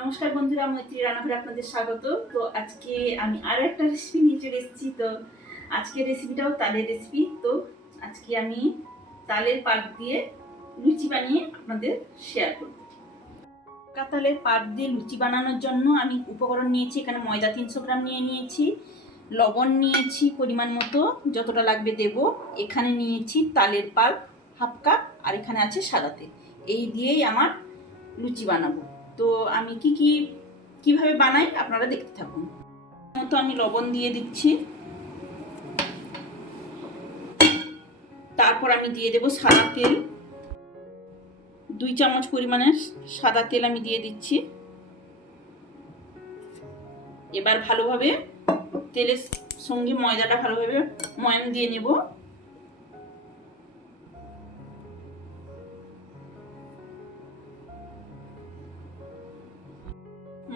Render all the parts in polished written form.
নমস্কার বন্ধুরা, মৈত্রী রান্নাঘরে আপনাদের স্বাগত। তো আজকে আমি আরও একটা রেসিপি নিয়ে চলে এসেছি। তো আজকের রেসিপিটাও তালের রেসিপি। তো আজকে আমি তালের পাল্প দিয়ে লুচি বানিয়ে আপনাদের শেয়ার করব। তালের পাল্প দিয়ে লুচি বানানোর জন্য আমি উপকরণ নিয়েছি। এখানে ময়দা 300 গ্রাম নিয়ে নিয়েছি, লবণ নিয়েছি পরিমাণ মতো, যতটা লাগবে দেব। এখানে নিয়েছি তালের পাল্প হাফ কাপ, আর এখানে আছে সাদা তেল। এই দিয়েই আমার লুচি বানাবো। তো আমি কিভাবে বানাই আপনারা দেখতে থাকুন। মতো আমি লবণ দিয়ে দিচ্ছি, তারপর আমি দিয়ে দেব সাদা তেল। 2 চামচ পরিমাণের সাদা তেল আমি দিয়ে দিচ্ছি। এবার ভালোভাবে তেলের সঙ্গে ময়দাটা ভালোভাবে ময়ান দিয়ে নেব।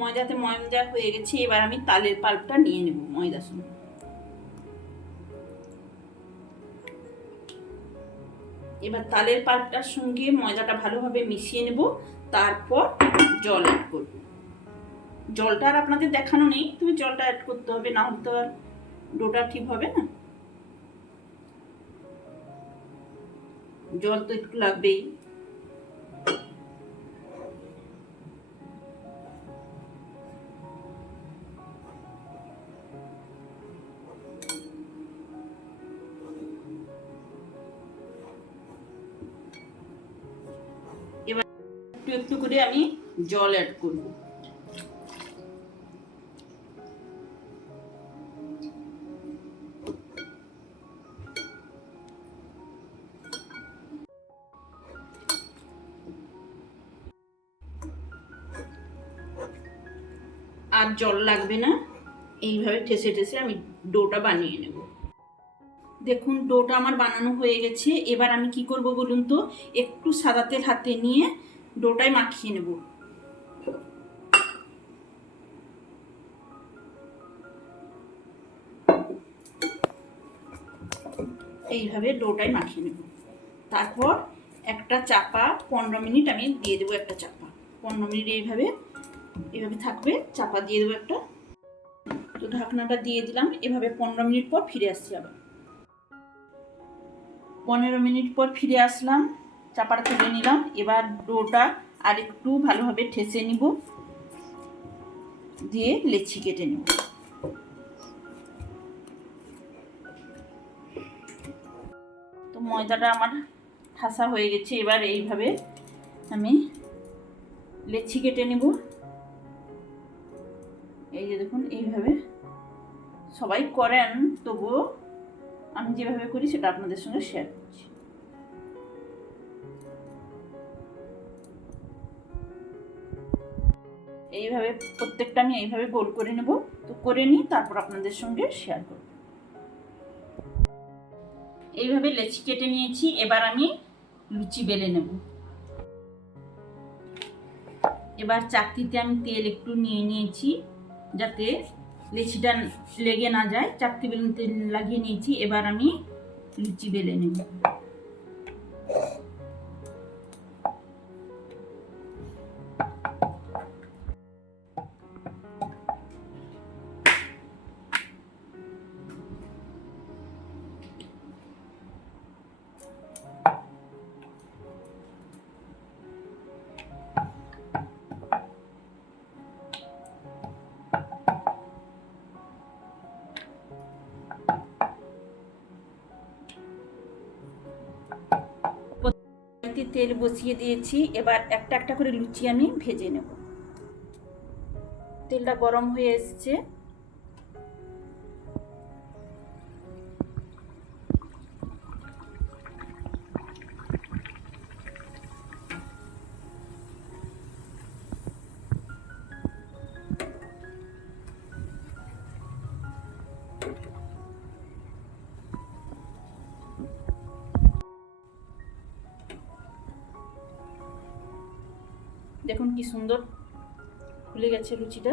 ময়দাতে ময়ান দেওয়া হয়ে গেছে। এবার আমি তালের পাল্পটা নিয়ে নেব ময়দার সঙ্গে। এবার তালের পাল্পটার সঙ্গে ময়দাটা ভালোভাবে মিশিয়ে নেব, তারপর জল অ্যাড করব। জলটা আর আপনাদের দেখানো নেই, তুমি জলটা অ্যাড করতে হবে, না হলে তো আর ডোটা ঠিক হবে না। জল তো একটু লাগবেই। এবার একটু একটু করে আমি জল অ্যাড করব। আর জল লাগবে না। এইভাবে ঠেসে ঠেসে আমি ডোটা বানিয়ে নেব। দেখুন ডোটা আমার বানানো হয়ে গেছে। এবার আমি কি করব বলুন তো, একটু সাদা তেল হাতে নিয়ে ডোটায় মাখিয়ে নেব। এইভাবে ডোটায় মাখিয়ে নেব। তারপর একটা চাপা 15 মিনিট আমি দিয়ে দেবো। একটা চাপা 15 মিনিট এইভাবে থাকবে। চাপা দিয়ে দেবো একটা। তো ঢাকনাটা দিয়ে দিলাম। এভাবে 15 মিনিট পর ফিরে আসছি। আবার 15 মিনিট পর ফিরে আসলাম, চাপাটা তুলে নিলাম। এবার ডোটা আর একটু ভালোভাবে ঠেসে নিব, দিয়ে লেচি কেটে নেব। তো ময়দাটা আমার ঠাসা হয়ে গেছে। এবার এইভাবে আমি লেচি কেটে নেব। এই যে দেখুন, এইভাবে সবাই করেন, তবুও আমি যেভাবে করি সেটা আপনাদের সঙ্গে শেয়ার করছি। এইভাবে প্রত্যেকটা আমি এইভাবে গোল করে নেব। তো করে নিই, তারপর আপনাদের সঙ্গে শেয়ার করব। এইভাবে লেচি কেটে নিয়েছি। এবার আমি লুচি বেলে নেব। এবার চাকতিতে আমি তেল একটু নিয়ে নিয়েছি, যাতে লেচিটা লেগে না যায়। চাকতি বেলুন তেল লাগিয়ে নিয়েছি। এবার আমি লুচি বেলে নেব। তেল বসিয়ে দিয়েছি। এবার একটা একটা করে লুচি আমি ভেজে নেব। তেলটা গরম হয়ে এসছে। দেখুন কি সুন্দর ফুলে গেছে লুচিটা।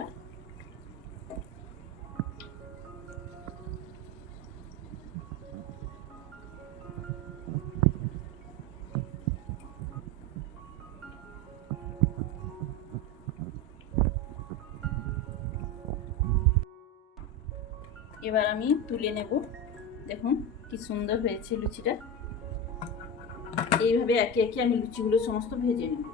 এবার আমি তুলে নেব। দেখুন কি সুন্দর হয়েছে লুচিটা। এইভাবে একে একে আমি লুচিগুলো সমস্ত ভেজে নেব।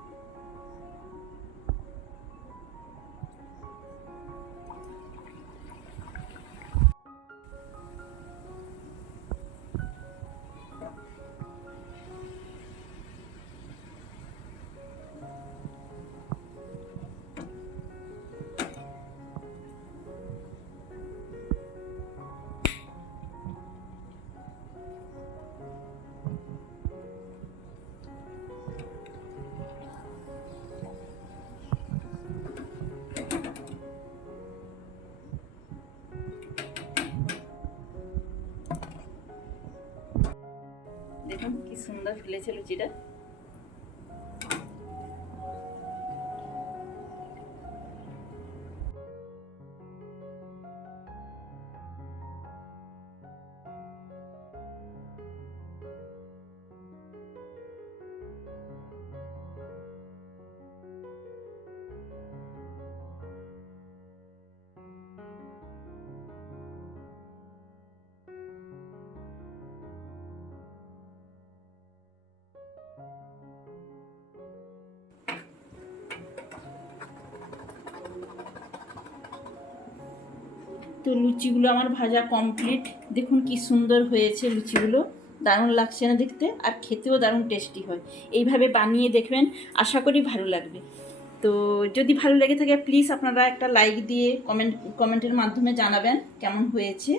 দেখুন কি সুন্দর ফুলেছে লুচিটা। তো লুচিগুলো আমার ভাজা কমপ্লিট। দেখুন কি সুন্দর হয়েছে লুচিগুলো, দারুণ লাগছে না দেখতে, আর খেতেও দারুণ টেস্টি হয়। এইভাবে বানিয়ে দেখবেন, আশা করি ভালো লাগবে। তো যদি ভালো লেগে থাকে প্লিজ আপনারা একটা লাইক দিয়ে কমেন্টের মাধ্যমে জানাবেন কেমন হয়েছে।